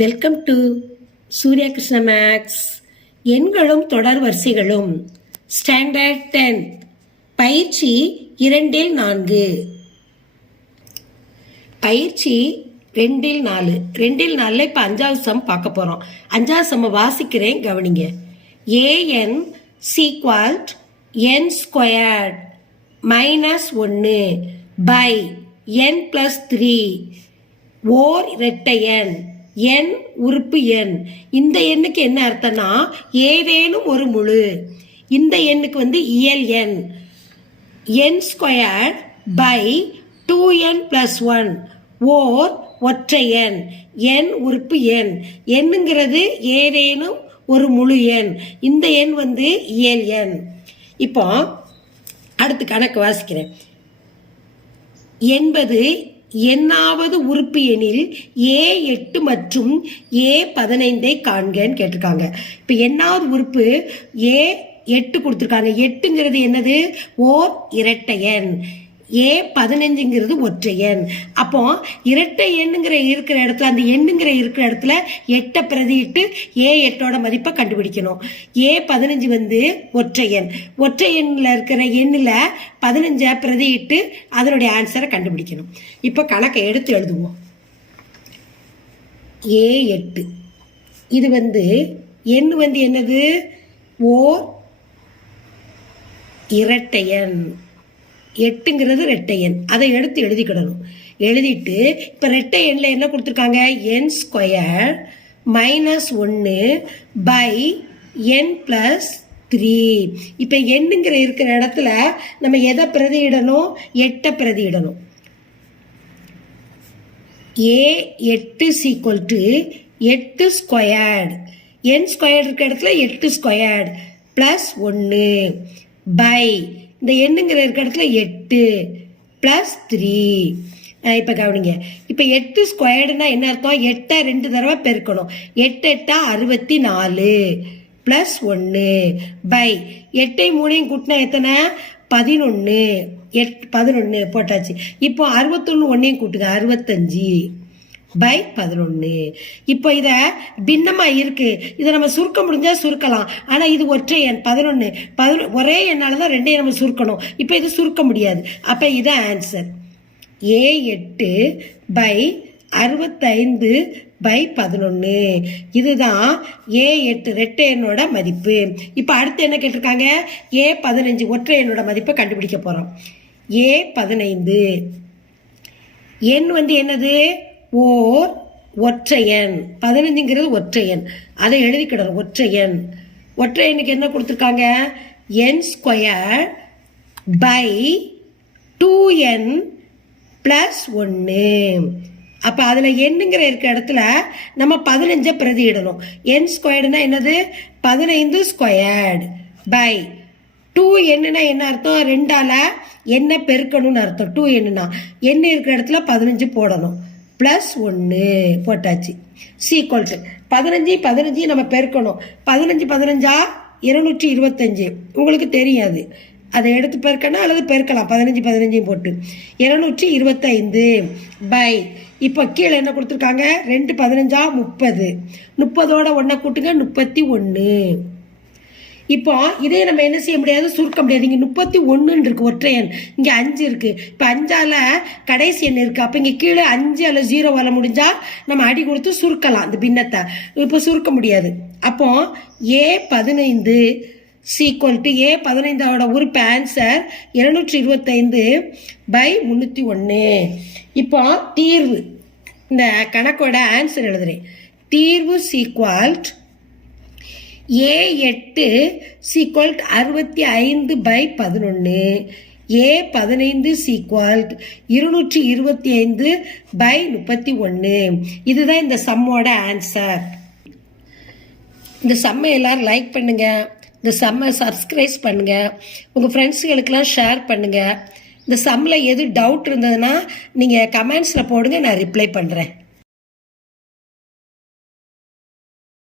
Welcome to Surya Krishna maths. எண்களும் தொடர் வரிசைகளும் standard 10 பயிற்சி 2-4. பயிற்சி 2-4 2-4 இப்போ 5வது சம் பார்க்க போகிறோம். 5வது சம் வாசிக்கிறேன், கவனிங்க. an சீக்வல்ட் n squared -1 by n + 3 ஓர் இரட்டை எண் n உறுப்பு எண். இந்த எண்ணுக்கு என்ன அர்த்தம்னா ஏதேனும் ஒரு முழு. இந்த எண்ணுக்கு இயல் எண் n ஸ்கொயர்ட் பை 2n + 1 ஓர் ஒற்றை எண் n உறுப்பு எண். எண்ணுங்கிறது ஏதேனும் ஒரு முழு எண். இந்த எண் இயல் எண். இப்போ அடுத்து கணக்கு வாசிக்கிறேன். என்பது எண்ணாவது உறுப்பு எனில் A8 மற்றும் A15 காண்கன்னு கேட்டிருக்காங்க. இப்போ எண்ணாவது உறுப்பு A8 கொடுத்துருக்காங்க. 8ங்கிறது என்னது? ஓர் இரட்டை எண். A15ங்கிறது ஒற்றை எண். அப்போ இரட்டை எண்ணுங்கிற இருக்கிற இடத்துல, அந்த எண்ணுங்கிற இருக்கிற இடத்துல 8 பிரதியிட்டு A8ஓட மதிப்பை கண்டுபிடிக்கணும். A15 ஒற்றை எண். ஒற்றை எண்ணில் இருக்கிற எண்ணில் 15 பிரதியிட்டு அதனுடைய ஆன்சரை கண்டுபிடிக்கணும். இப்போ கணக்கை எடுத்து எழுதுவோம். A8 இது எண் என்னது? ஓர் இரட்டை எண். 8ங்கிறது ரெட்டை எண். அதை எடுத்து எழுதிக்கிடணும். எழுதிட்டு இப்போ ரெட்டை எண்ணில் என்ன கொடுத்துருக்காங்க? n square -1 by n + 3. இப்போ எண்ணுங்கிற இருக்கிற இடத்துல நம்ம எதை பிரதியிடணும்? 8 பிரதியிடணும். A8 = 8 squared. n ஸ்கொயர்டு இருக்கிற இடத்துல 8 ஸ்கொயர்டு +1 by இந்த எண்ணுங்கிற இருக்கிற இடத்துல 8 + 3. இப்போ கவனிங்க. இப்போ 8 ஸ்கொயர்டுனா என்ன அர்த்தம்? 8 2 தடவை பெருக்கணும். 8 8 64 +1 by 8 3 கூட்டினா எத்தனை? 11. 11 போட்டாச்சு. இப்போ 61 1 கூட்டுங்க, 65 by 11. இப்போ இதை பின்னமாக இருக்கு. இதை நம்ம சுருக்க முடிஞ்சா சுருக்கலாம். ஆனால் இது ஒற்றை எண் 11 ஒரே எண்ணால தான் ரெண்டையும் நம்ம சுருக்கணும். இப்போ இது சுருக்க முடியாது. அப்போ இதான் ஆன்சர். A8 by 65 by 11. இதுதான் A8 ரெட்டை எண்ணோட மதிப்பு. இப்போ அடுத்து என்ன கேட்டிருக்காங்க? A15 ஒற்றை எண்ணோட மதிப்பை கண்டுபிடிக்க போகிறோம். A15 எண் என்னது? ஓர் ஒற்றை எண். 15ங்கிறது ஒற்றை எண். அதை எழுதிக்கிடணும். ஒற்றை எண். ஒற்றை எண்ணுக்கு என்ன கொடுத்துருக்காங்க? n square by 2n + 1. அப்போ அதில் எண்ணுங்கிற இருக்கிற இடத்துல நம்ம 15 பிரதியிடணும். n ஸ்கொயர்டுனா என்னது? 15 ஸ்கொயர்டு பை 2nனா என்ன அர்த்தம்? 2ஆல் என்ன பெருக்கணும்னு அர்த்தம். 2nனா என்ன இருக்கிற இடத்துல 15 போடணும். +1 போட்டாச்சு. = 15 நம்ம பெருக்கணும். 15 15 225. உங்களுக்கு தெரியாது. அதை எடுத்து பெருக்கணும் அல்லது பெருக்கலாம். 15 15 போட்டு 225 பை இப்போ கீழே என்ன கொடுத்துருக்காங்க? 2 15 30. 30ஓட 1 கூட்டுங்க, 31. இப்போ இதே நம்ம என்ன செய்ய முடியாது? சுருக்க முடியாது. இங்கே 31 இருக்கு ஒற்றை எண். இங்கே 5 இருக்கு. இப்போ 5ஆல் கடைசி எண் இருக்கு. அப்போ இங்கே கீழே 5 அல்ல 0 முடிஞ்சா நம்ம அடி கொடுத்து சுருக்கலாம் இந்த பின்னத்தை. இப்போ சுருக்க முடியாது. அப்போ A15 A15ஓட உறுப்பு ஆன்சர் 225 by 301. இப்போ தீர்வு, இந்த கணக்கோட ஆன்சர் எழுதுறேன். தீர்வு = A8 65 by 11. A15 225 by 31. இதுதான் இந்த சம்மோட ஆன்சர். இந்த சம்மை எல்லாரும் லைக் பண்ணுங்க. இந்த சம்மை சப்ஸ்கிரைப் பண்ணுங்க. உங்கள் ஃப்ரெண்ட்ஸுகளுக்கெல்லாம் ஷேர் பண்ணுங்க. இந்த சம்மில் எது டவுட் இருந்ததுன்னா நீங்கள் கமெண்ட்ஸில் போடுங்க, நான் ரிப்ளை பண்ணுறேன்.